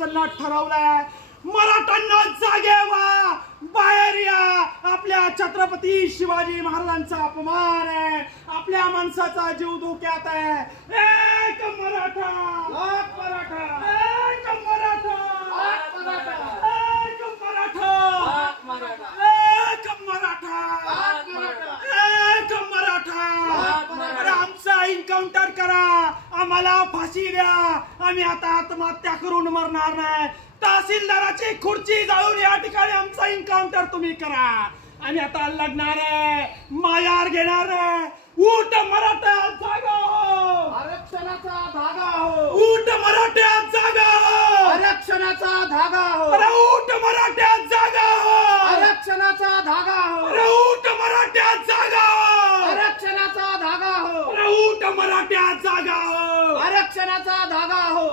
माणसांना ठरवलंय, मराठ्यांना जागे व्हा, बाहेर या. आपल्या छत्रपती शिवाजी महाराजांचा अपमान आहे, आपल्या माणसाचा जीव धोक्यात आहे. एक मराठा, एक मराठा, एक मराठा, एक मराठा, एक मराठा, एक मराठा, एक मराठा. अरे आमचा एन्काउंटर करा, आम्हाला फाशी द्या, आम्ही आता आत्महत्या करून मरणार नाही. तहसीलदाराची खुर्ची जाळून या ठिकाणी आमचा एन्काउंटर तुम्ही करा. आम्ही आता लढणार आहे, माघार घेणार आहे. उठ मराठा, जागा हो, आरक्षणाचा धागा हो, उठ मराठा, जागा हो, आरक्षणाचा धागा हो, अरे उठ मराठा, जागा हो, आरक्षणाचा धागा हो, अरे उठ मराठा, जागा हो, आरक्षणाचा धागा हो, अरे उठ मराठा, जागा हो, आरक्षणाचा धागा हो.